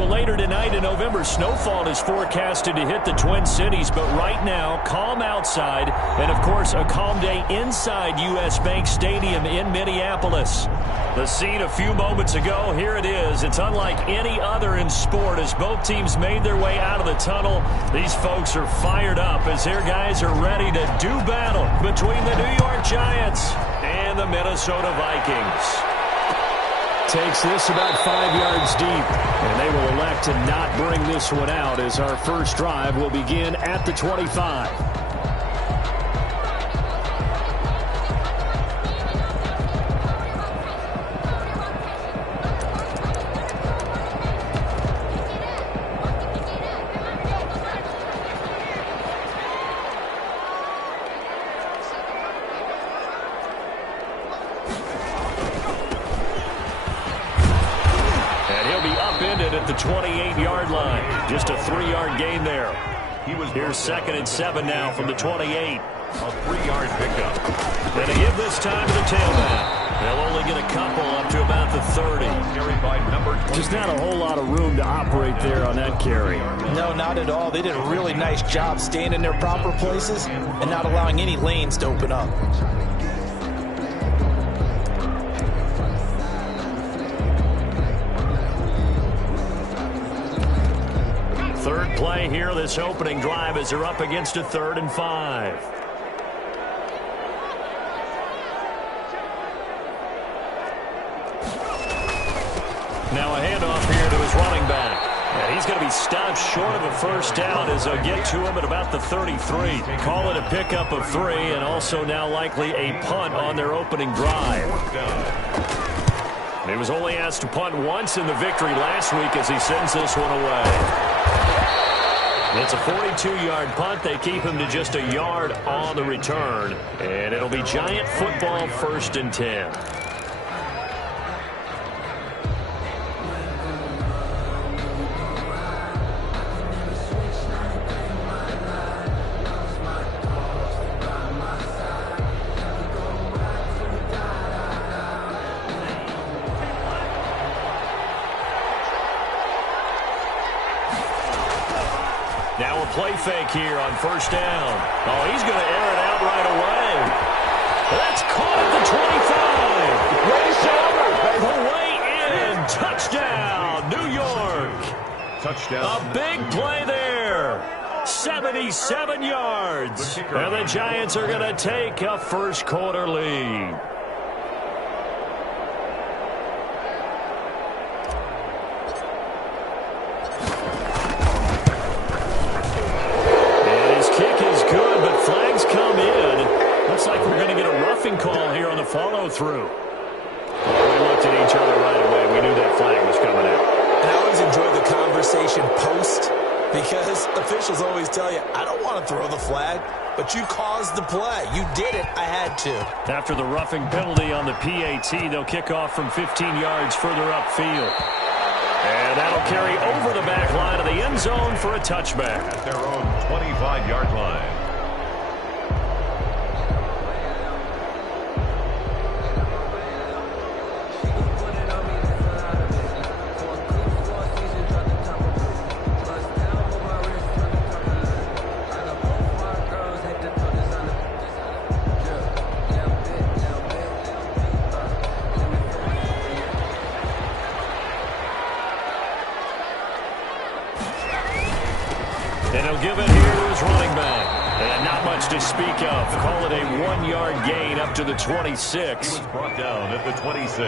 Well, later tonight in November, snowfall is forecasted to hit the Twin Cities, but right now, calm outside, and of course, a calm day inside U.S. Bank Stadium in Minneapolis. The scene a few moments ago, here it is. It's unlike any other in sport as both teams made their way out of the tunnel. These folks are fired up as their guys are ready to do battle between the New York Giants and the Minnesota Vikings. Takes this about 5 yards deep, and they will elect to not bring this one out as our first drive will begin at the 25. At the 28-yard line. Just a 3-yard gain there. Here's 2nd and 7 now from the 28. A 3-yard pickup. And to give this time to the tailback. They'll only get a couple up to about the 30. Just not a whole lot of room to operate there on that carry. No, not at all. They did a really nice job staying in their proper places and not allowing any lanes to open up. Third play here, this opening drive as they're up against a 3rd and 5. Now a handoff here to his running back. And he's going to be stopped short of a first down as they'll get to him at about the 33. Call it a pickup of 3 and also now likely a punt on their opening drive. He was only asked to punt once in the victory last week as he sends this one away. It's a 42-yard punt. They keep him to just a yard on the return. And it'll be Giant football 1st and 10. Now a play fake here on 1st down. Oh, he's going to air it out right away. That's caught at the 25. The way in. Touchdown, New York. Touchdown. A big play there. 77 yards. And the Giants are going to take a first quarter lead. Call here on the follow-through. We looked at each other right away. We knew that flag was coming out. And I always enjoy the conversation post because officials always tell you, I don't want to throw the flag, but you caused the play. You did it. I had to. After the roughing penalty on the PAT, they'll kick off from 15 yards further upfield. And that'll carry over the back line of the end zone for a touchback. At their own 25-yard line. And he'll give it here to his running back. And not much to speak of. Call it a 1-yard gain up to the 26. He was brought down at the 26.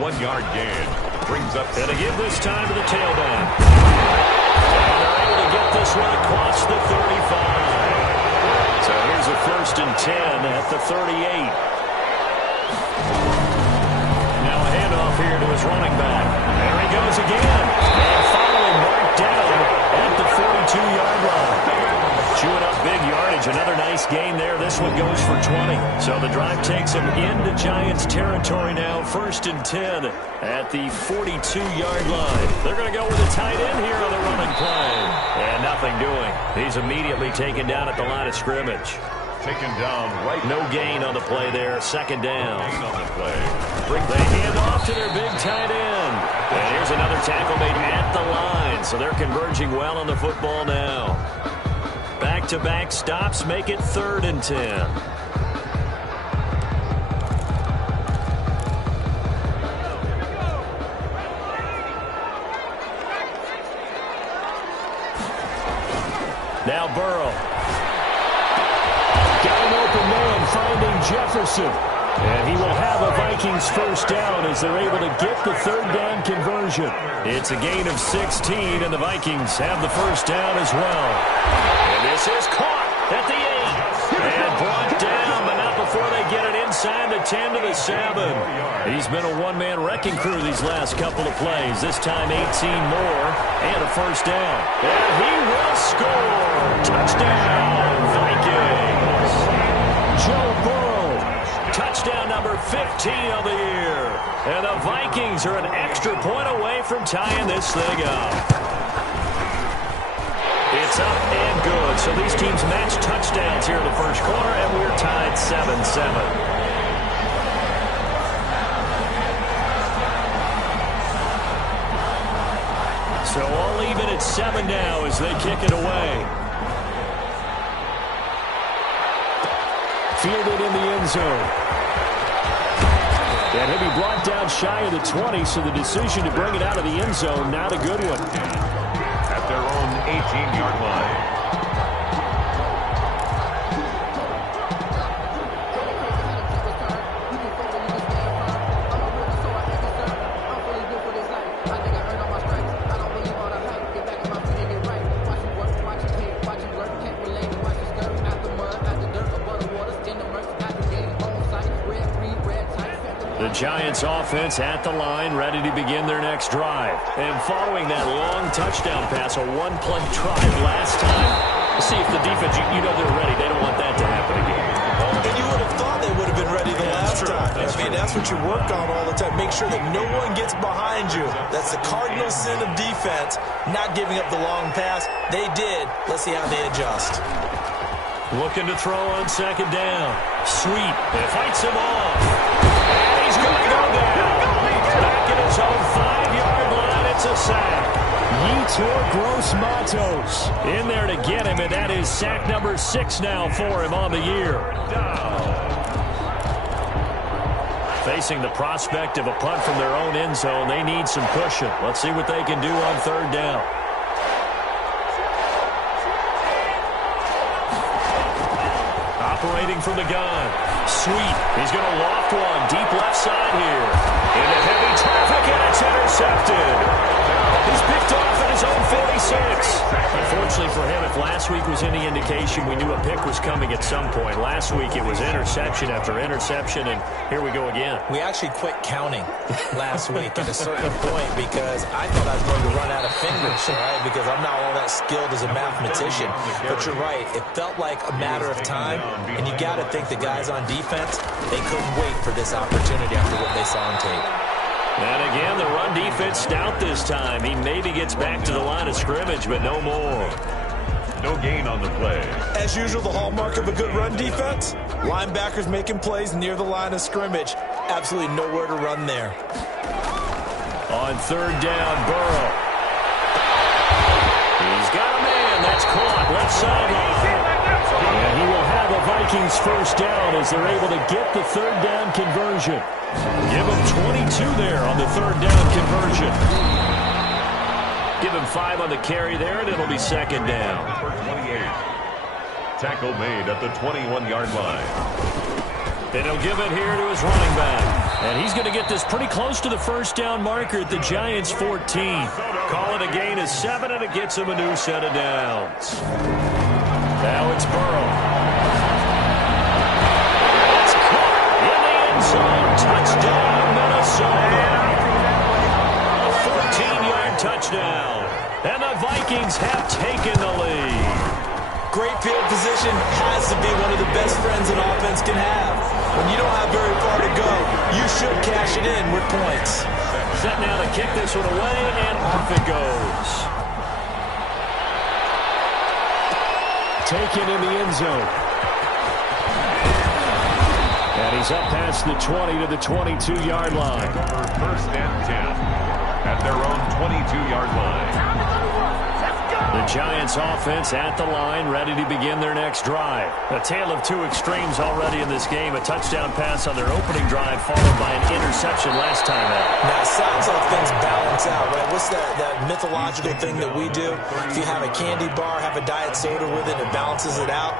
1-yard gain. Brings up. And to give this time to the tailback. And they're able to get this one across the 35. So here's a 1st and 10 at the 38. Now a handoff here to his running back. There he goes again. And finally marked down at the 42-yard line. Chewing up big yardage. Another nice gain there. This one goes for 20. So the drive takes them into Giants territory now. 1st and 10 at the 42-yard line. They're going to go with a tight end here on the running play. And nothing doing. He's immediately taken down at the line of scrimmage. Taken down right. No gain on the play there. 2nd down. Gain on the play. They hand off to their big tight end. And here's another tackle made at the So they're converging well on the football now. Back-to-back stops make it 3rd and 10. Now Burrow. Got an open man finding Jefferson. And he will have a Vikings first down as they're able to get the 3rd down conversion. It's a gain of 16, and the Vikings have the first down as well. And this is caught at the 8. And brought down, but not before they get it inside the 10 to the 7. He's been a one-man wrecking crew these last couple of plays. This time 18 more and a first down. And he will score. Touchdown, Vikings. Joe Burrow. Touchdown number 15 of the year. And the Vikings are an extra point away from tying this thing up. It's up and good. So these teams match touchdowns here in the first quarter, and we're tied 7-7. So all even at 7 now as they kick it away. Fielded in the end zone. And he'll be brought down shy of the 20, so the decision to bring it out of the end zone, not a good one. At their own 18-yard line. Giants offense at the line, ready to begin their next drive. And following that long touchdown pass, a one-play drive last time. Let's see if the defense, you know they're ready. They don't want that to happen again. And you would have thought they would have been ready the last time. I mean, that's what you work on all the time. Make sure that no one gets behind you. That's the cardinal sin of defense, not giving up the long pass. They did. Let's see how they adjust. Looking to throw on 2nd down. Sweet. It fights him off. He's going to go down. Back at his own 5-yard line. It's a sack. Yetur Gross-Matos in there to get him, and that is sack number 6 now for him on the year. Facing the prospect of a punt from their own end zone, they need some pushing. Let's see what they can do on 3rd down. Operating from the gun. Sweet. He's going to loft one. Deep left side here. Into heavy traffic, and it's intercepted. He's picked off at his own 46. Unfortunately for him, if last week was any indication, we knew a pick was coming at some point. Last week it was interception after interception, and here we go again. We actually quit counting last week at a certain point because I thought I was going to run out of fingers, right? Because I'm not all that skilled as a mathematician. But you're right. It felt like a matter of time, and you got to think the guys on defense, they couldn't wait for this opportunity after what they saw on tape. And again, the run defense stout this time. He maybe gets back to the line of scrimmage, but no more. No gain on the play. As usual, the hallmark of a good run defense, linebackers making plays near the line of scrimmage. Absolutely nowhere to run there. On 3rd down, Burrow. He's got a man. That's caught. Left sideline. And he will have a Vikings first down as they're able to get the 3rd down conversion. Give him 22 there on the 3rd down conversion. Give him 5 on the carry there, and it'll be 2nd down. Number 28. Tackle made at the 21-yard line. And he'll give it here to his running back. And he's going to get this pretty close to the first down marker at the Giants' 14. Call it a gain of 7, and it gets him a new set of downs. Now it's Burrow. It's caught in the end zone. Touchdown, Minnesota. A 14-yard touchdown. And the Vikings have taken the lead. Great field position has to be one of the best friends an offense can have. When you don't have very far to go, you should cash it in with points. Set now to kick this one away, and off it goes. Taken in the end zone. And he's up past the 20 to the 22-yard line. First and 10 at their own 22-yard line. Giants offense at the line, ready to begin their next drive. A tale of two extremes already in this game. A touchdown pass on their opening drive, followed by an interception last time out. Now, it sounds like things balance out, right? What's that mythological thing that we do? If you have a candy bar, have a diet soda with it, it balances it out.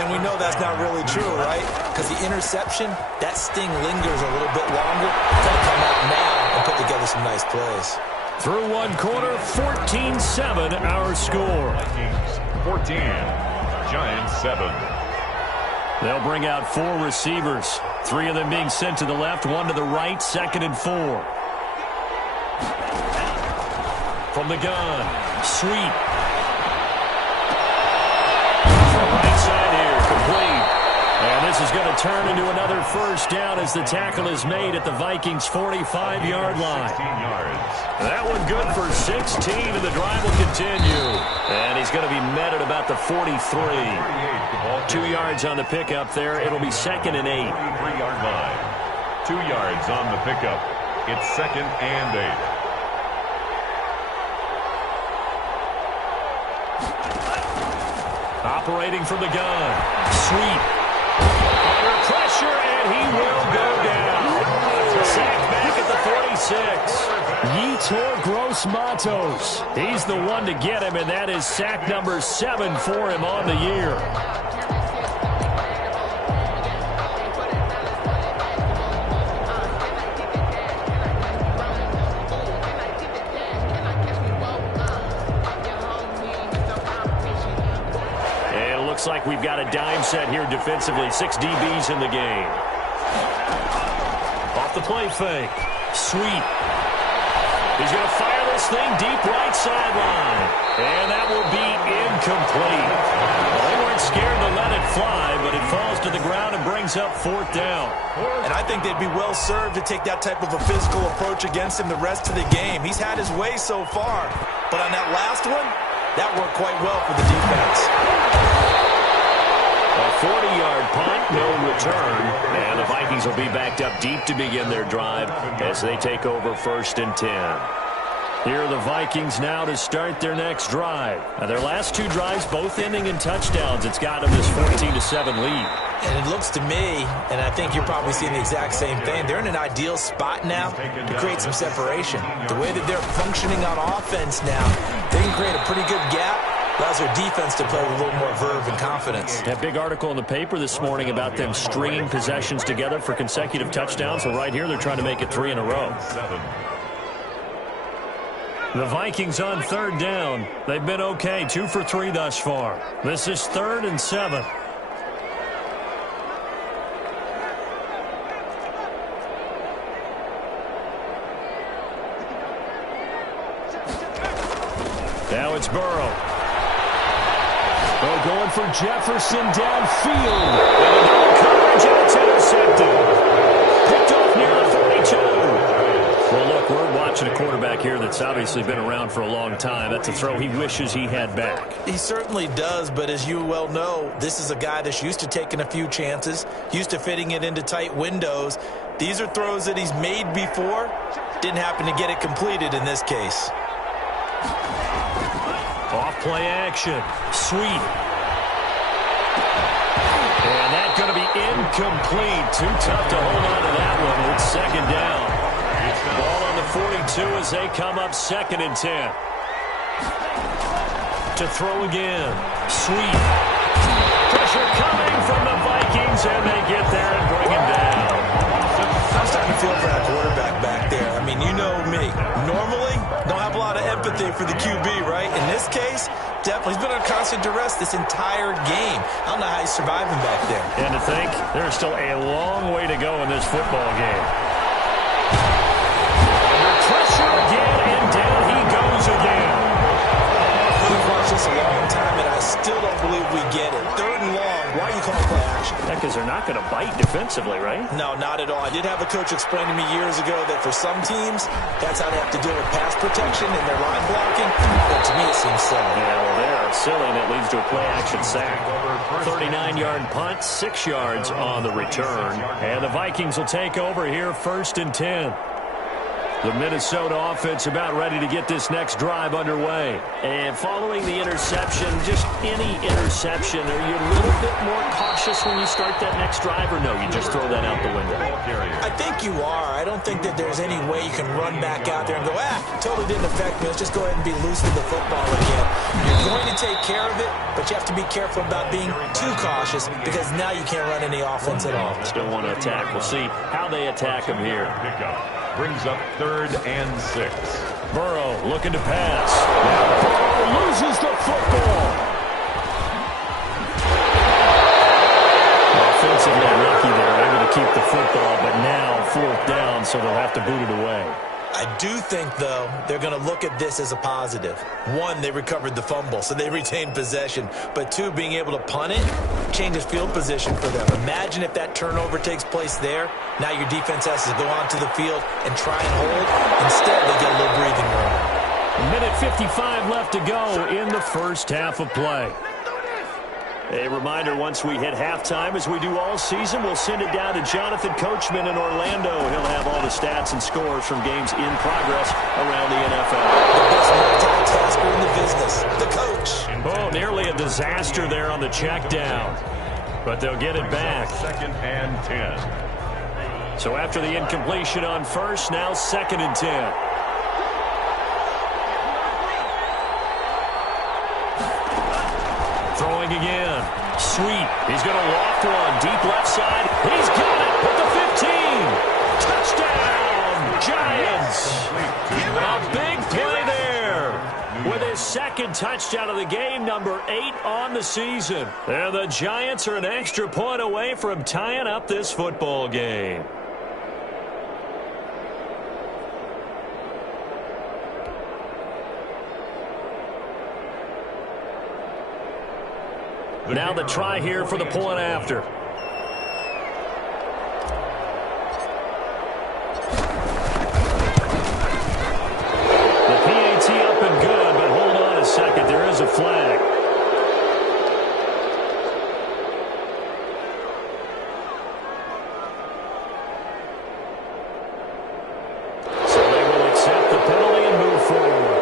And we know that's not really true, right? Because the interception, that sting lingers a little bit longer. It's going to come out now and put together some nice plays. Through one quarter, 14-7 our score. Vikings 14, Giants 7. They'll bring out four receivers. Three of them being sent to the left, one to the right, 2nd and 4. From the gun, sweep. Right side here, complete. And this is going to turn into another first down as the tackle is made at the Vikings' 45-yard line. 16 yards. That one good for 16, and the drive will continue. And he's going to be met at about the 43. 2 yards on the pickup there. It'll be 2nd and 8. 43-yard line. 2 yards on the pickup. It's 2nd and 8. Operating from the gun. Sweep. Under pressure, and he will go down. Sacked back at the 46. Yetur Gross-Matos. He's the one to get him, and that is sack number 7 for him on the year. Looks like we've got a dime set here defensively. 6 DBs in the game. Off the play fake. Sweep. He's going to fire this thing deep right sideline. And that will be incomplete. Well, they weren't scared to let it fly, but it falls to the ground and brings up 4th down. And I think they'd be well served to take that type of a physical approach against him the rest of the game. He's had his way so far. But on that last one, that worked quite well for the defense. A 40-yard punt, no return, and the Vikings will be backed up deep to begin their drive as they take over 1st and 10. Here are the Vikings now to start their next drive. Now, their last 2 drives, both ending in touchdowns. It's got them this 14-7 lead. And it looks to me, and I think you're probably seeing the exact same thing, they're in an ideal spot now to create some separation. The way that they're functioning on offense now, they can create a pretty good gap. Allows their defense to play with a little more verve and confidence. That big article in the paper this morning about them stringing possessions together for consecutive touchdowns. So right here, they're trying to make it 3 in a row. The Vikings on 3rd down. They've been okay, 2 for 3 thus far. This is 3rd and 7. Now it's Burrow. Oh, going for Jefferson downfield. And coverage, and it's intercepted. Picked off near the 42. Well, look, we're watching a quarterback here that's obviously been around for a long time. That's a throw he wishes he had back. He certainly does, but as you well know, this is a guy that's used to taking a few chances, used to fitting it into tight windows. These are throws that he's made before. Didn't happen to get it completed in this case. Off play action. Sweep. And that's going to be incomplete. Too tough to hold on to that one. It's 2nd down. Ball on the 42 as they come up 2nd and 10. To throw again. Sweep. Pressure coming from the Vikings, and they get there and bring him down. I'm starting to feel for that quarterback back there. I mean, you know me. Normally, don't have a lot of empathy for the QB, right? In this case, definitely, he's been under constant duress this entire game. I don't know how he's surviving back there. And to think, there's still a long way to go in this football game. Under pressure again, and down he goes again. We've watched this a long time, and I still don't believe we get it. 3rd and long. Why are you calling play action? Yeah, because they're not going to bite defensively, right? No, not at all. I did have a coach explain to me years ago that for some teams, that's how they have to deal with pass protection and their line blocking. But to me, it seems silly. Yeah, well, they are silly, and it leads to a play-action sack. 39-yard punt, 6 yards on the return. And the Vikings will take over here 1st and 10. The Minnesota offense about ready to get this next drive underway. And following the interception, just any interception, are you a little bit more cautious when you start that next drive, or no, you just throw that out the window? I think you are. I don't think that there's any way you can run back out there and go, totally didn't affect me. Let's just go ahead and be loose with the football again. You're going to take care of it, but you have to be careful about being too cautious because now you can't run any offense at all. Still want to attack. We'll see how they attack him here. Pickup brings up 3rd and 6. Burrow looking to pass. Now Burrow loses the football. Offensively lucky they're able to keep the football, but now 4th down, so they'll have to boot it away. I do think, though, they're going to look at this as a positive. 1, they recovered the fumble, so they retained possession. But 2, being able to punt it changes field position for them. Imagine if that turnover takes place there. Now your defense has to go onto the field and try and hold. Instead, they get a little breathing room. A minute 55 left to go in the first half of play. A reminder, once we hit halftime, as we do all season, we'll send it down to Jonathan Coachman in Orlando. He'll have all the stats and scores from games in progress around the NFL. The best multitasker in the business, the coach. Oh, nearly a disaster there on the check down. But they'll get it back. 2nd and 10. So after the incompletion on first, now 2nd and 10. Throwing again. Sweet. He's going to loft one. Deep left side. He's got it at the 15. Touchdown, Giants. A big play there. With his 2nd touchdown of the game, number 8 on the season. And the Giants are an extra point away from tying up this football game. Now the try here for the point after. The PAT up and good, but hold on a second. There is a flag. So they will accept the penalty and move forward.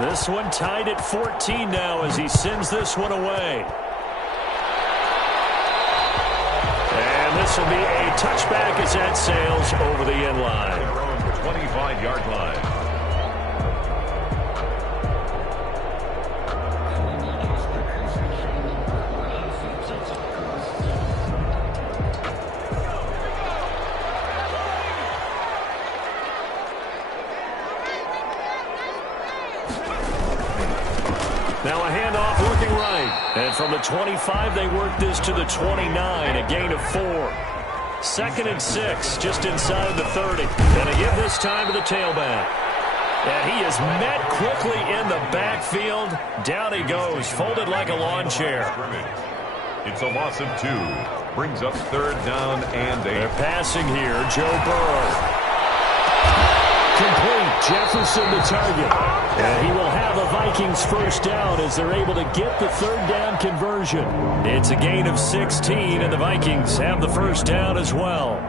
This one tied at 14 now as he sends this one away. And this will be a touchback as that sails over the end line. 25-yard line. Now a handoff looking right. And from the 25, they work this to the 29, a gain of 4. 2nd and 6, just inside the 30. And they give this time to the tailback. And he is met quickly in the backfield. Down he goes, folded like a lawn chair. It's a loss of 2. Brings up 3rd down and 8. They're passing here, Joe Burrow. Complete. Jefferson the target. And he will have a Vikings first down as they're able to get the 3rd down conversion. It's a gain of 16, and the Vikings have the first down as well.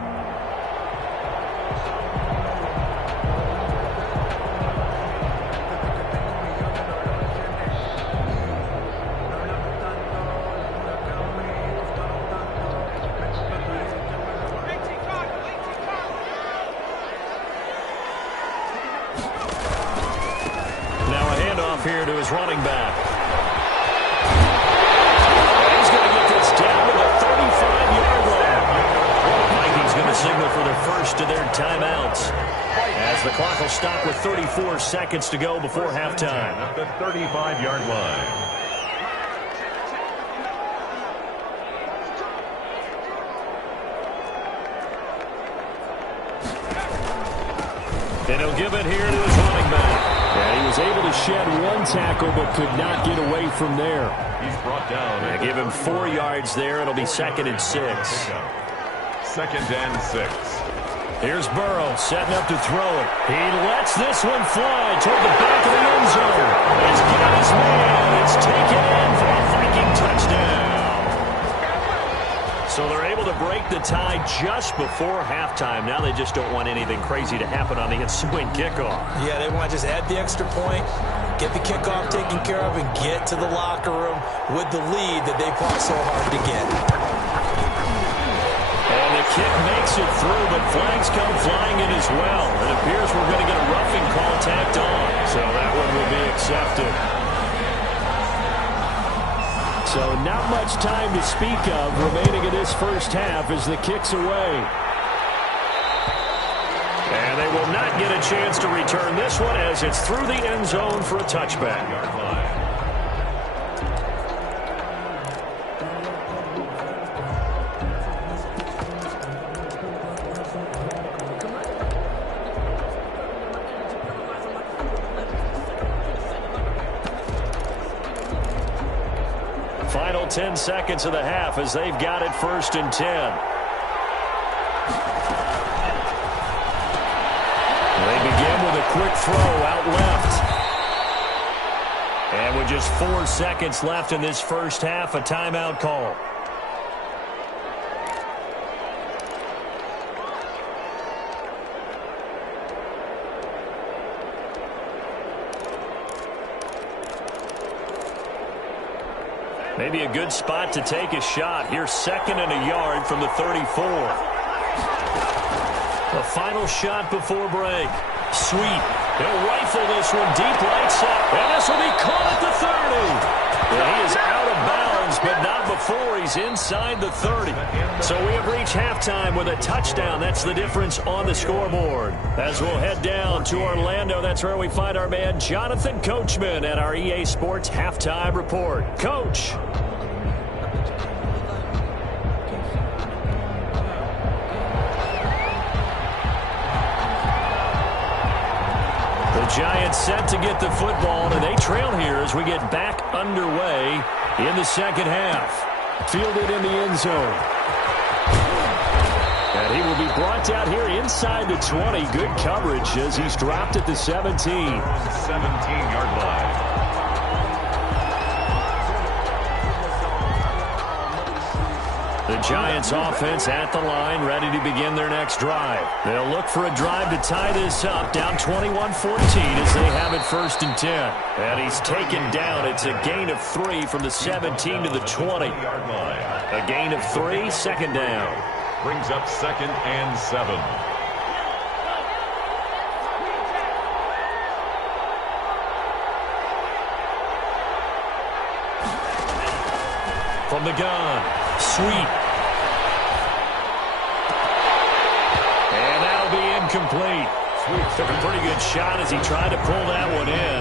Here to his running back. He's going to get this down to the 35-yard line. The Vikings going to signal for their first of their timeouts as the clock will stop with 34 seconds to go before halftime. At the 35-yard line. And he'll give it here to his running back. Yeah, he was able to shed one tackle but could not get away from there. He's brought down. They give him 4 yards there. It'll be 2nd and 6. 2nd and 6. Here's Burrow setting up to throw it. He lets this one fly toward the back of the end zone. He's got his man. It's taken in for a Viking touchdown. So they're able to break the tie just before halftime. Now they just don't want anything crazy to happen on the ensuing kickoff. Yeah, they want to just add the extra point, get the kickoff taken care of, and get to the locker room with the lead that they fought so hard to get. And the kick makes it through, but flags come flying in as well. It appears we're going to get a roughing call tacked on, so that one will be accepted. So not much time to speak of remaining in this first half as the kick's away. And they will not get a chance to return this one as it's through the end zone for a touchback. Final 10 seconds of the half as they've got it 1st and 10. They begin with a quick throw out left. And with just 4 seconds left in this first half, a timeout call. Maybe a good spot to take a shot. Here's 2nd and a yard from the 34. The final shot before break. Sweet. He'll rifle this one deep right side. And this will be caught at the 30. And he is out of bounds, but not before he's inside the 30. So we have reached halftime with a touchdown. That's the difference on the scoreboard. As we'll head down to Orlando, that's where we find our man Jonathan Coachman at our EA Sports Halftime Report. Coach. The Giants set to get the football, and they trail here as we get back underway in the second half. Fielded in the end zone. And he will be brought down here inside the 20. Good coverage as he's dropped at the 17. 17-yard line. The Giants offense at the line, ready to begin their next drive. They'll look for a drive to tie this up, down 21-14 as they have it 1st and 10. And he's taken down. It's a gain of 3 from the 17 to the 20. A gain of 3, 2nd down. Brings up 2nd and 7. From the gun, Sweet. And that'll be incomplete. Sweet took a pretty good shot as he tried to pull that one in.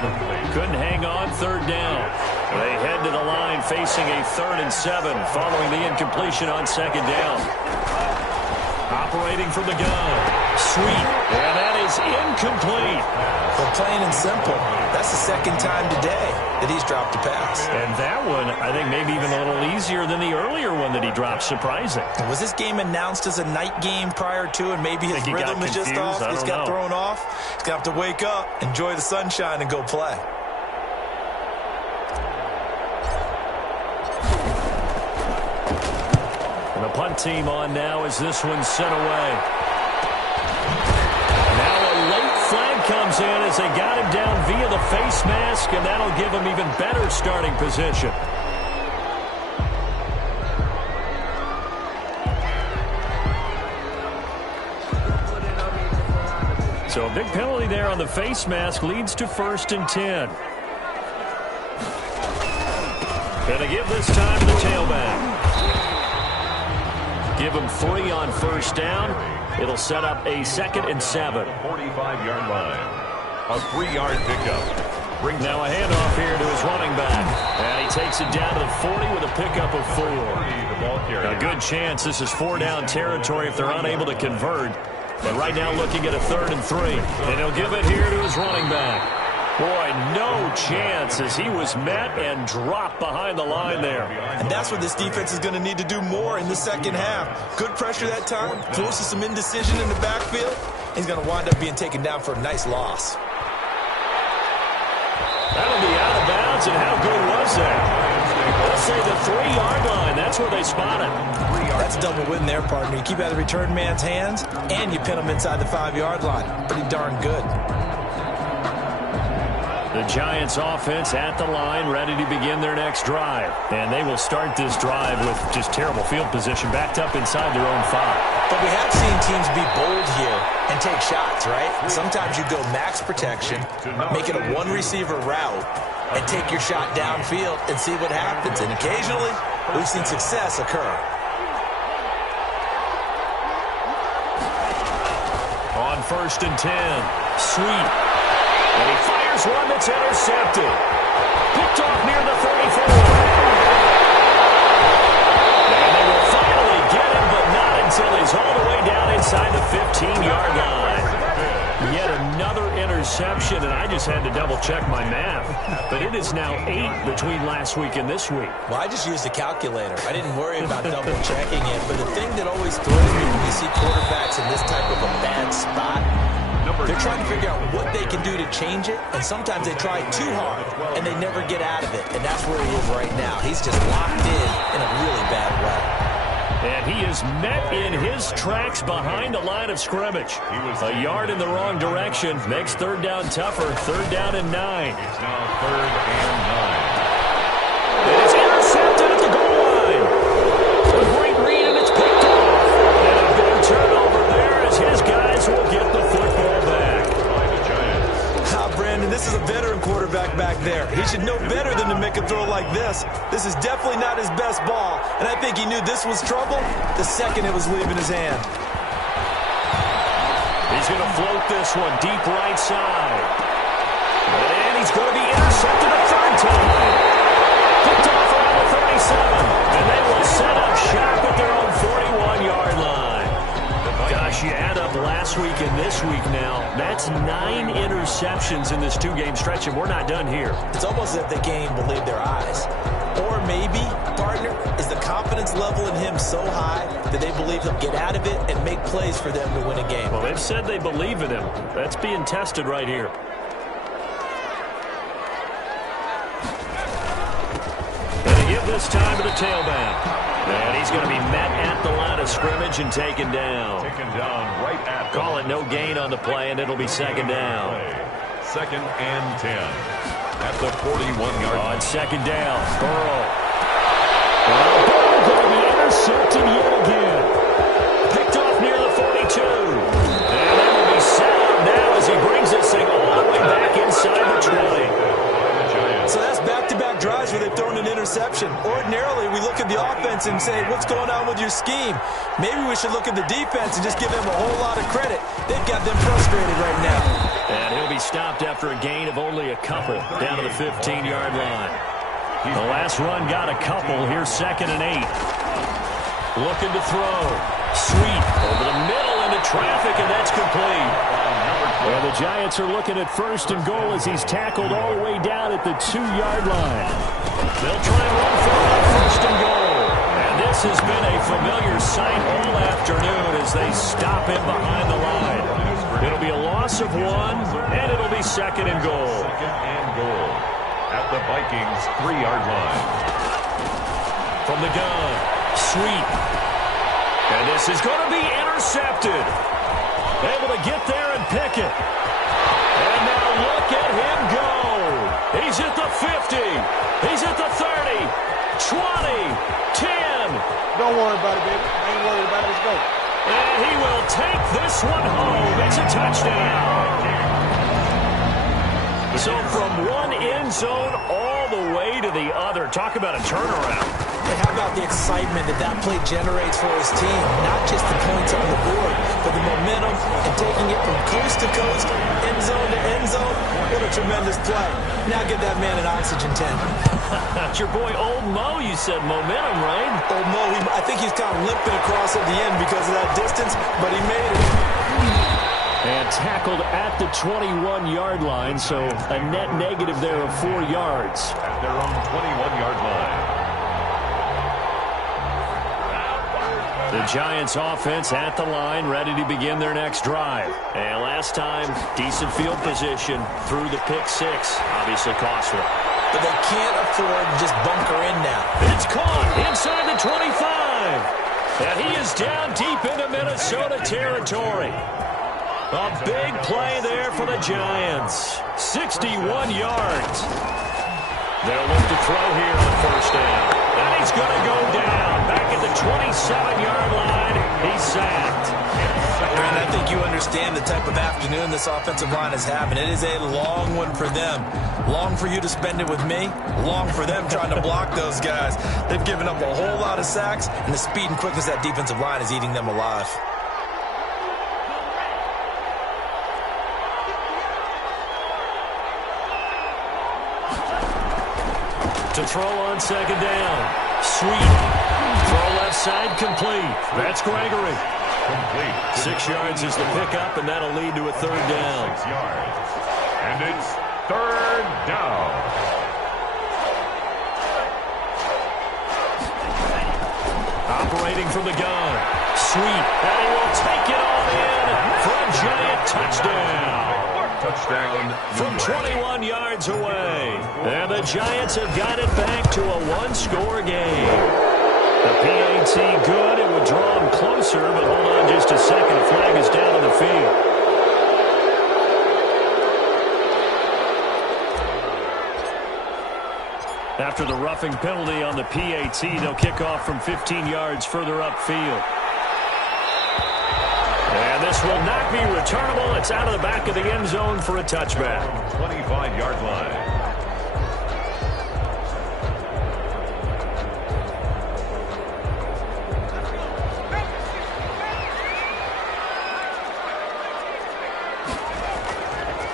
Couldn't hang on, 3rd down. They head to the line facing a 3rd and 7 following the incompletion on 2nd down. Operating from the gun. Sweet. And that is incomplete. Well, plain and simple, that's the 2nd time today that he's dropped a pass. And that one, I think, maybe even a little easier than the earlier one that he dropped. Surprising. Was this game announced as a night game prior to, and maybe his rhythm is just off? He's got thrown off. He's going to have to wake up, enjoy the sunshine, and go play. And the punt team on now as this one's sent away. Now a late flag comes in as they got him down via the face mask, and that'll give him even better starting position. So a big penalty there on the face mask leads to 1st and 10. Going to give this time to the tailback. Give him 3 on 1st down. It'll set up a 2nd and 7. 45-yard line. A 3-yard pickup. Brings now a handoff here to his running back. And he takes it down to the 40 with a pickup of 4. A good chance this is 4-down territory if they're unable to convert. But right now looking at a 3rd and 3. And he'll give it here to his running back. Boy, no chance as he was met and dropped behind the line there. And that's what this defense is going to need to do more in the second half. Good pressure that time, forces some indecision in the backfield. He's going to wind up being taken down for a nice loss. That'll be out of bounds, and how good was that? Let's say the 3-yard line. That's where they spot it. That's a double win there, partner. You keep out of the return man's hands, and you pin him inside the 5-yard line. Pretty darn good. The Giants offense at the line, ready to begin their next drive. And they will start this drive with just terrible field position, backed up inside their own 5. But we have seen teams be bold here and take shots, right? Sometimes you go max protection, make it a one-receiver route, and take your shot downfield and see what happens. And occasionally, we've seen success occur. On 1st and 10, Sweet. And he fires one that's intercepted. Picked off near the 34. And they will finally get him, but not until he's all the way down inside the 15-yard line. Yet another interception, and I just had to double-check my math. But it is now 8 between last week and this week. Well, I just used a calculator. I didn't worry about double-checking it. But the thing that always throws me when you see quarterbacks in this type of a bad spot, they're trying to figure out what they can do to change it, and sometimes they try too hard, and they never get out of it, and that's where he is right now. He's just locked in a really bad way. And he is met in his tracks behind the line of scrimmage. A yard in the wrong direction makes 3rd down tougher. 3rd down and 9. It's now 3rd and 9. And it's intercepted at the goal line. A great read, and it's picked off. And a big turnover there as his guys will get the football back. Brandon, this is a veteran quarterback back there. He should know better than to make a throw like this. This is definitely not his best ball, and I think he knew this was trouble the second it was leaving his hand. He's going to float this one deep right side. And he's going to be intercepted a 3rd time. Picked off around the 37. And they will set up shop at their own 41-yard line. Gosh, you add up last week and this week now. That's 9 interceptions in this 2-game stretch, and we're not done here. It's almost as if they can't even believe their eyes. Or maybe, partner, is the confidence level in him so high that they believe he'll get out of it and make plays for them to win a game. Well, they've said they believe in him. That's being tested right here. And they give this time to the tailback. And he's going to be met at the line of scrimmage and taken down. Taken down right at Call it no gain on the play, and it'll be 2nd down. 2nd and 10 at the 41-yard line. On 2nd down, Burrow. Burrow going to be intercepted yet again. Picked off near the 42. And they will be set up now as he brings this thing all the way back inside the 20. So that's back-to-back drives where they've thrown an interception. Ordinarily, we look at the offense and say, what's going on with your scheme? Maybe we should look at the defense and just give them a whole lot of credit. They've got them frustrated right now. And he'll be stopped after a gain of only a couple down to the 15-yard line. The last run got a couple. Here's 2nd and 8. Looking to throw. Sweet over the middle into traffic, and that's complete. Well, the Giants are looking at 1st and goal as he's tackled all the way down at the 2-yard line. They'll try and run for it on 1st and goal. And this has been a familiar sight all afternoon as they stop him behind the line. It'll be a loss of 1, and it'll be 2nd and goal. 2nd and goal at the Vikings 3-yard line. From the gun, Sweet. And this is going to be intercepted. Able to get there and pick it. And now look at him go. He's at the 50. He's at the 30. 20. 10. Don't worry about it, baby. I ain't worried about it. Let's go. And he will take this one home. It's a touchdown. So from one end zone all the way to the other. Talk about a turnaround. And how about the excitement that play generates for his team? Not just the points on the board, but the momentum and taking it from coast to coast, end zone to end zone. What a tremendous play. Now get that man an oxygen tank. That's your boy Old Mo. You said momentum, right? Old Mo, I think he's kind of limping across at the end because of that distance, but he made it. And tackled at the 21-yard line, so a net negative there of 4 yards. At their own 21-yard line. The Giants offense at the line, ready to begin their next drive. And last time, decent field position through the pick six. Obviously costly. But they can't afford to just bunker in now. It's caught inside the 25. And he is down deep into Minnesota territory. A big play there for the Giants. 61 yards. They'll look to throw here on first down. And he's going to go down. Back at the 27-yard line. He's sacked. Brandon, I think you understand the type of afternoon this offensive line is having. It is a long one for them. Long for you to spend it with me. Long for them trying to block those guys. They've given up a whole lot of sacks, and the speed and quickness of that defensive line is eating them alive. To throw on second down. Sweet. Throw left side complete. That's Gregory. Complete. 6 yards is the pickup, and that'll lead to a third down. 6 yards. And it's third down. Operating from the gun. Sweet. And he will take it all in for a Giant touchdown. Touchdown. From 21 yards away. And the Giants have got it back to a one-score game. The PAT good. It would draw him closer, but hold on just a second. A flag is down on the field. After the roughing penalty on the PAT, they'll kick off from 15 yards further upfield. And this will not be returnable. It's out of the back of the end zone for a touchback. 25-yard line.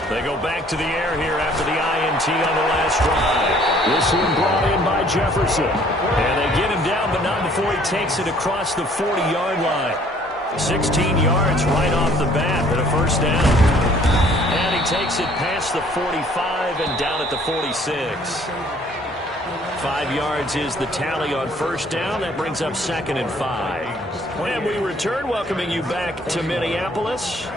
They go back to the air here after the INT on the last drive. This one brought in by Jefferson. And they get him down, but not before he takes it across the 40-yard line. 16 yards right off the bat and a first down. And he takes it past the 45 and down at the 46. 5 yards is the tally on first down. That brings up 2nd and 5. And we return, welcoming you back to Minneapolis.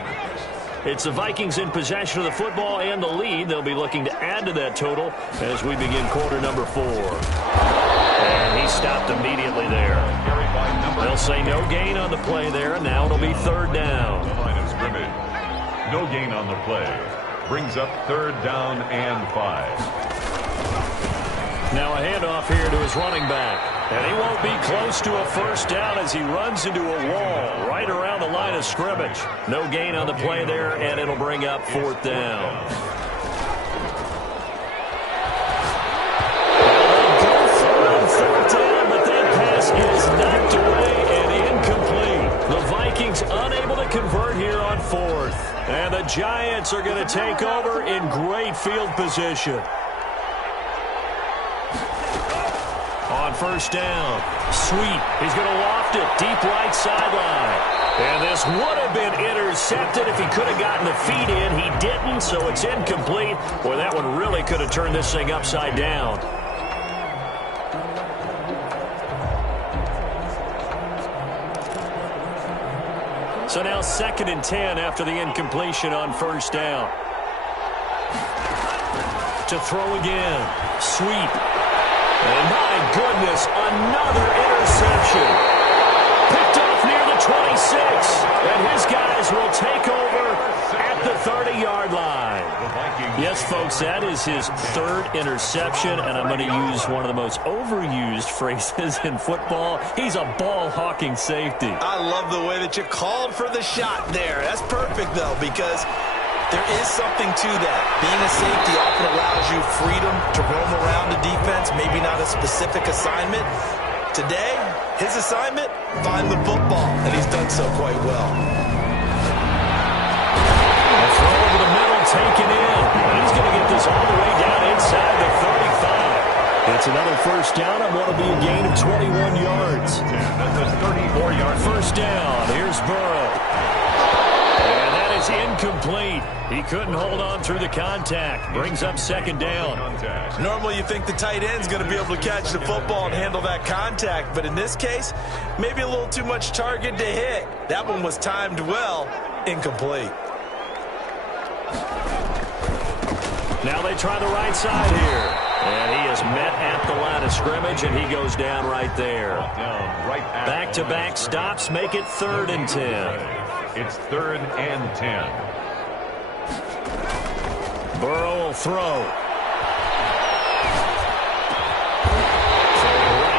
It's the Vikings in possession of the football and the lead. They'll be looking to add to that total as we begin quarter number 4. And he stopped immediately there. They'll say no gain on the play there, and now it'll be third down. The line of scrimmage. No gain on the play. Brings up third down and 5. Now a handoff here to his running back. And he won't be close to a first down as he runs into a wall right around the line of scrimmage. No gain on the play there, and it'll bring up fourth down. Go for it on fourth down, but that pass is knocked away and incomplete. The Vikings unable to convert here on fourth. And the Giants are going to take over in great field position. On first down, Sweet. He's going to loft it deep right sideline. And this would have been intercepted if he could have gotten the feet in. He didn't, so it's incomplete. Boy, that one really could have turned this thing upside down. So now 2nd and 10 after the incompletion on first down. To throw again, Sweet. And my goodness, another interception. Picked off near the 26. And his guys will take over at the 30-yard line. Yes, folks, that is his third interception. And I'm going to use one of the most overused phrases in football. He's a ball-hawking safety. I love the way that you called for the shot there. That's perfect, though, because there is something to that. Being a safety often allows you freedom to roam around the defense, maybe not a specific assignment. Today, his assignment, find the football, and he's done so quite well. A throw over the middle, taken in. He's going to get this all the way down inside the 35. It's another first down on what will be a gain of 21 yards. That's a 34-yard first down. Here's Burrow. is incomplete. He couldn't hold on through the contact. Brings up second down. Normally you think the tight end's going to be able to catch the football and handle that contact, but in this case, maybe a little too much target to hit. That one was timed well. Incomplete. Now they try the right side here. And he is met at the line of scrimmage, and he goes down right there. Back-to-back stops make it 3rd and 10. It's 3rd and 10. Burrow will throw.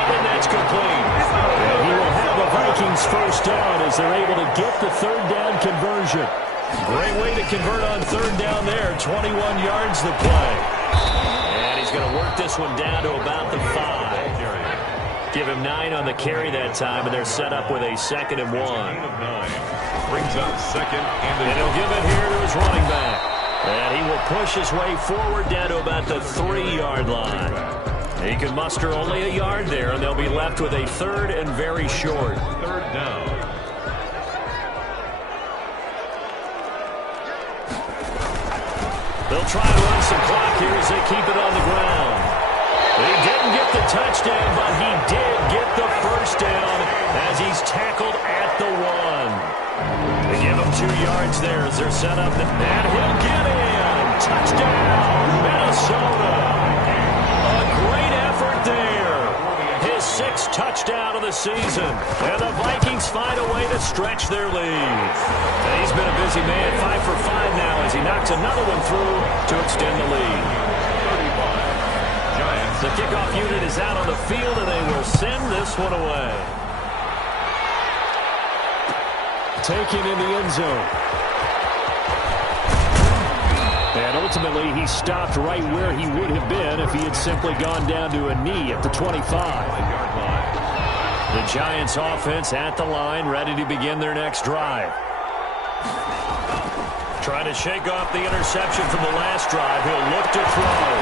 And that's complete. And he will have the Vikings first down as they're able to get the 3rd down conversion. Great way to convert on 3rd down there. 21 yards the play. And he's going to work this one down to about the 5. Give him 9 on the carry that time, and they're set up with a 2nd and 1. Brings up 2nd and he'll give it here to his running back. And he will push his way forward down to about the 3-yard line. He can muster only a yard there, and they'll be left with a 3rd and very short. 3rd down. They'll try to run some clock here as they keep it on the ground. He didn't get the touchdown, but he did get the first down as he's tackled at the 1. They give him 2 yards there as they're set up. And he'll get in. Touchdown, Minnesota. A great effort there. His 6th touchdown of the season. And the Vikings find a way to stretch their lead. And he's been a busy man, 5 for 5 now as he knocks another one through to extend the lead. 35. Giants. The kickoff unit is out on the field, and they will send this one away. Taken in the end zone. And ultimately, he stopped right where he would have been if he had simply gone down to a knee at the 25. The Giants offense at the line, ready to begin their next drive. Trying to shake off the interception from the last drive. He'll look to throw.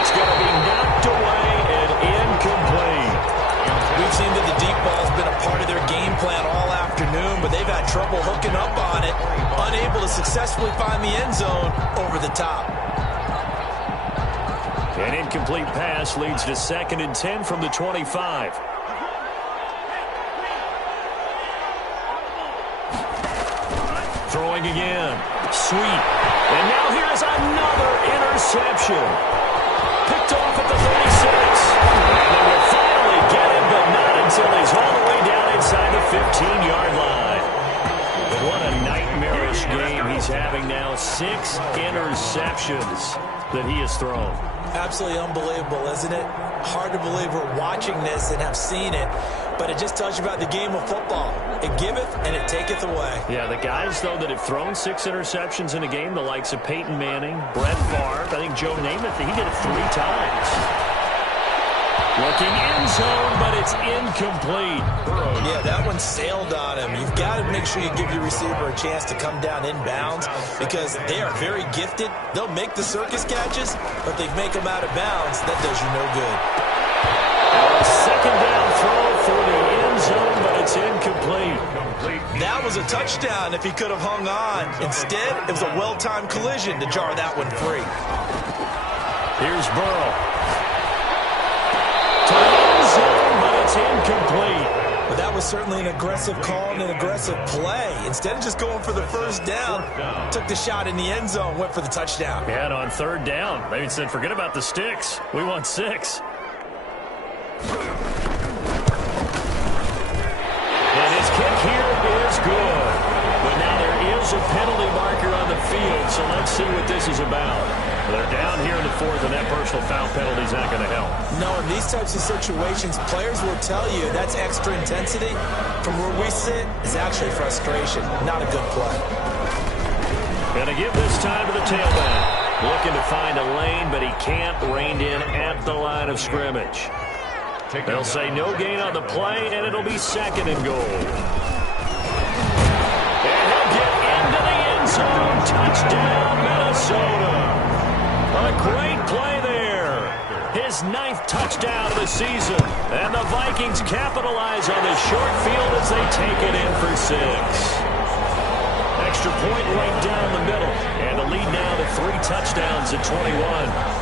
It's going to be knocked away and incomplete. We've seen that the deep ball's been a part of their game plan all afternoon, but they've had trouble hooking up on it, unable to successfully find the end zone over the top. An incomplete pass leads to 2nd and 10 from the 25. Throwing again. Sweet. And now here's another interception. Picked off at the 36. And they will finally get him, but not until he's all the way down inside the 15-yard line. But what a nightmarish game he's having now. 6 interceptions that he has thrown. Absolutely unbelievable, isn't it? Hard to believe we're watching this and have seen it, but it just tells you about the game of football. It giveth and it taketh away. Yeah, the guys, though, that have thrown 6 interceptions in a game, the likes of Peyton Manning, Brett Favre, I think Joe Namath, he did it 3 times. Looking end zone, but it's incomplete. Yeah, that one sailed on him. You've got to make sure you give your receiver a chance to come down inbounds because they are very gifted. They'll make the circus catches, but they make them out of bounds. That does you no good. A 2nd down throw for the end zone, but it's incomplete. That was a touchdown if he could have hung on. Instead, it was a well-timed collision to jar that one free. Here's Burrow. To the end zone, but it's incomplete. But that was certainly an aggressive call and an aggressive play. Instead of just going for the first down, took the shot in the end zone, went for the touchdown. Yeah, and on 3rd down, they said, forget about the sticks. We want 6. And his kick here is good. But now there is a penalty marker on the field, so let's see what this is about. They're down here in the 4th, and that personal foul penalty is not going to help. No, in these types of situations, players will tell you that's extra intensity. From where we sit, it's actually frustration, not a good play. Going to give this time to the tailback. Looking to find a lane, but he can't. Reined in at the line of scrimmage. They'll say no gain on the play, and it'll be 2nd and goal. And he'll get into the end zone. Touchdown, Minnesota. A great play there. His 9th touchdown of the season. And the Vikings capitalize on the short field as they take it in for 6. extra point right down the middle. And the lead now to 3 touchdowns at 21.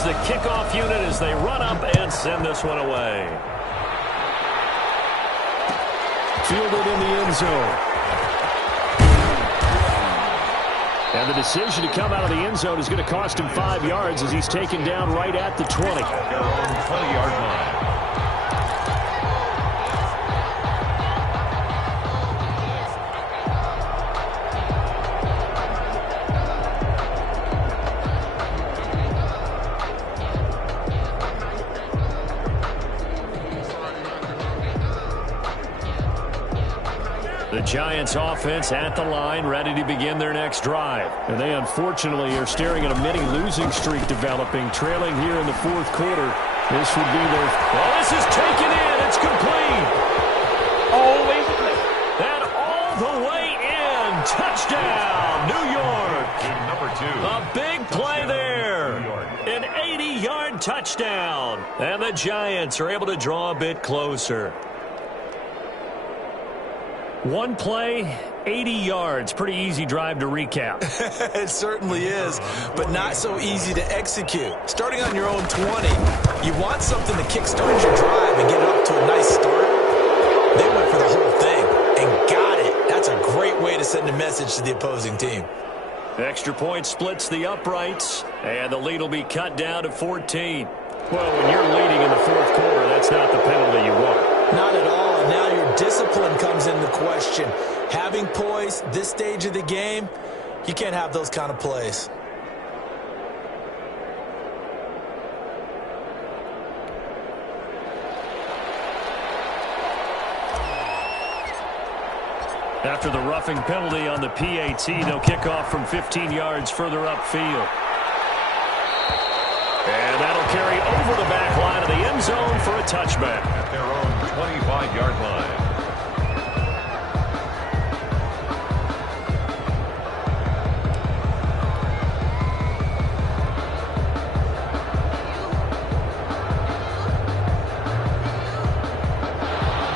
The kickoff unit as they run up and send this one away. Fielded in the end zone. And the decision to come out of the end zone is going to cost him 5 yards as he's taken down right at the 20. Their own 20-yard line. The Giants offense at the line, ready to begin their next drive. And they unfortunately are staring at a mini losing streak developing, trailing here in the fourth quarter. This would be their... Well, this is taken in. It's complete. Always a play. And all the way in. Touchdown, New York. Number 2. A big play there. An 80-yard touchdown. And the Giants are able to draw a bit closer. One play, 80 yards. Pretty easy drive to recap. It certainly is, but not so easy to execute. Starting on your own 20, you want something to kickstart your drive and get it off to a nice start. They went for the whole thing and got it. That's a great way to send a message to the opposing team. Extra point splits the uprights, and the lead will be cut down to 14. Well, when you're leading in the fourth quarter, that's not the penalty you want. Not at all. And now your discipline comes into question. Having poise this stage of the game, you can't have those kind of plays. After the roughing penalty on the PAT, they'll kick off from 15 yards further upfield. And that'll carry over the back line of the end zone for a touchback. At their own 25-yard line.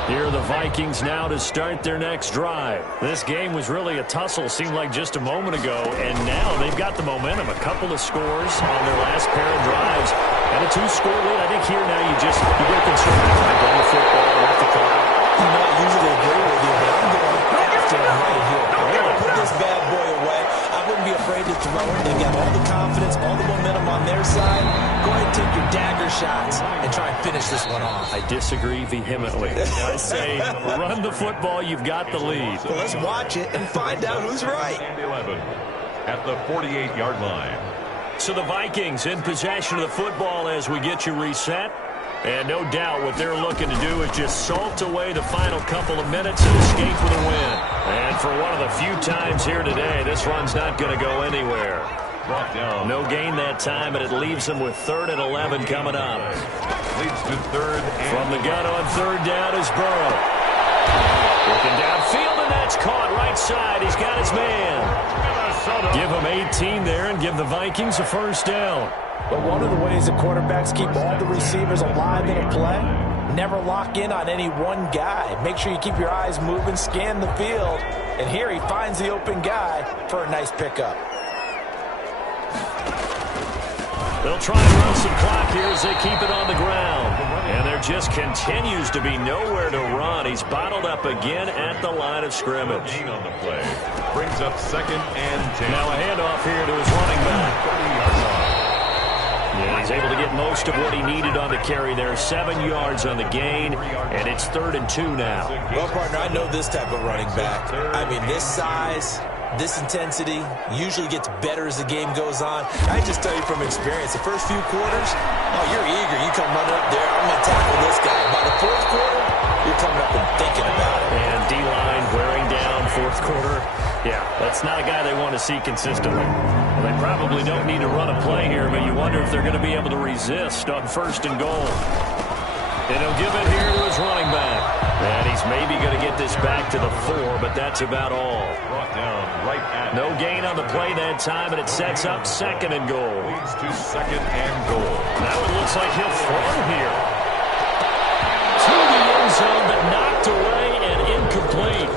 Here are the Vikings now to start their next drive. This game was really a tussle, seemed like just a moment ago, and now they've got the momentum. A couple of scores on their last pair of drives, and a 2-score lead. I think here now you get conservative. Run the football, work the clock. You know, I usually agree with you, but I'm going after him right here. I'm going to put this bad boy away. I wouldn't be afraid to throw it. They've got all the confidence, all the momentum on their side. Go ahead and take your dagger shots and try and finish this one off. I disagree vehemently. I say run the football. You've got the lead. Well, let's watch it and find out who's right. And 11 at the 48-yard line. So the Vikings in possession of the football as we get you reset. And no doubt what they're looking to do is just salt away the final couple of minutes and escape with a win. And for one of the few times here today, this run's not going to go anywhere. Brought down. No gain that time, and it leaves them with 3rd and 11 coming up. Leads to 3rd and From the gun on 3rd down is Burrow. Looking downfield, and that's caught right side. He's got his man. Give him 18 there and give the Vikings a first down. But one of the ways that quarterbacks keep all the receivers alive in a play, never lock in on any one guy. Make sure you keep your eyes moving, scan the field. And here he finds the open guy for a nice pickup. They'll try and run some clock here as they keep it on the ground. And there just continues to be nowhere to run. He's bottled up again at the line of scrimmage. on the play. Brings up 2nd and 10. Now a handoff here to his running back. Yeah, he's able to get most of what he needed on the carry there. 7 yards on the gain, and it's 3rd and 2 now. Well, partner, I know this type of running back. I mean, this size, this intensity usually gets better as the game goes on. I just tell you from experience, the first few quarters, oh, you're eager. You come running up there, I'm going to tackle this guy. By the 4th quarter, you're coming up and thinking about it. And D-line wearing down 4th quarter. Yeah, that's not a guy they want to see consistently. Well, they probably don't need to run a play here, but you wonder if they're going to be able to resist on 1st and goal. And he'll give it here to his running back. And he's maybe going to get the this back to the 4, but that's about all. Brought down right at No gain on the play that time, and it sets up 2nd and goal. leads to 2nd and goal. That one looks like he'll throw here. To the end zone, but knocked away and incomplete.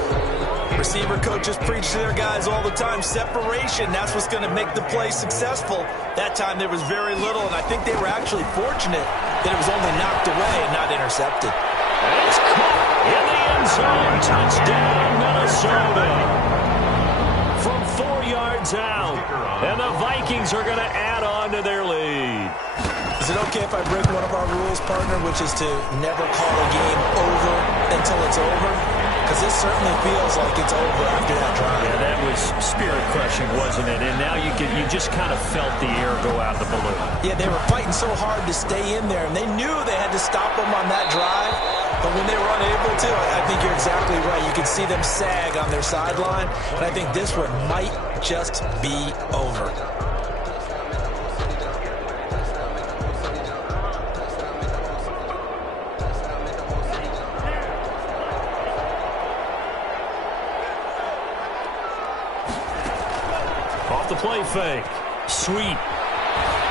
Receiver coaches preach to their guys all the time. Separation, that's what's going to make the play successful. That time there was very little, and I think they were actually fortunate that it was only knocked away and not intercepted. And it's caught in the end zone. Touchdown, Minnesota. From 4 yards out. And the Vikings are going to add on to their lead. Is it okay if I break one of our rules, partner, which is to never call a game over until it's over? Because this certainly feels like it's over after that drive. Yeah, that was spirit-crushing, wasn't it? And now you just kind of felt the air go out of the balloon. Yeah, they were fighting so hard to stay in there, and they knew they had to stop them on that drive. But when they were unable to, I think you're exactly right. You could see them sag on their sideline, and I think this one might just be over. Off the play fake. Sweet.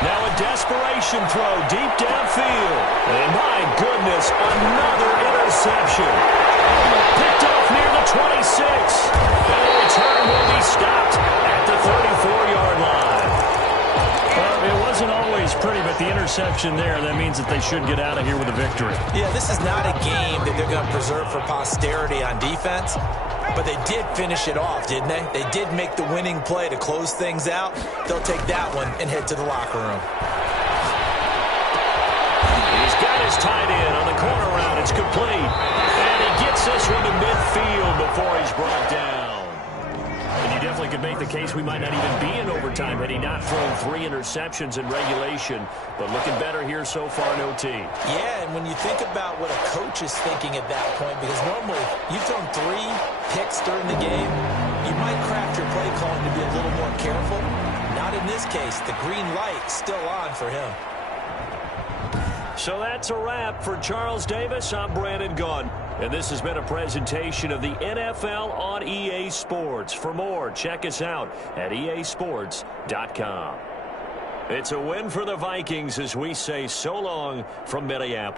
Now a desperation throw deep downfield. And my goodness, another interception. Picked off near the 26. And the return will be stopped at the 34-yard line. Well, it wasn't always pretty, but the interception there, that means that they should get out of here with a victory. Yeah, this is not a game that they're going to preserve for posterity on defense. But they did finish it off, didn't they? They did make the winning play to close things out. They'll take that one and head to the locker room. He's got his tight end on the corner route. It's complete. And he gets this one to midfield before he's brought down. And you definitely could make the case we might not even be in overtime had he not thrown 3 interceptions in regulation. But looking better here so far, no T. Yeah, and when you think about what a coach is thinking at that point, because normally you've thrown 3 picks during the game, you might craft your play calling to be a little more careful. Not in this case. The green light still on for him. So that's a wrap for Charles Davis. I'm Brandon Gunn. And this has been a presentation of the NFL on EA Sports. For more, check us out at easports.com. It's a win for the Vikings as we say so long from Minneapolis.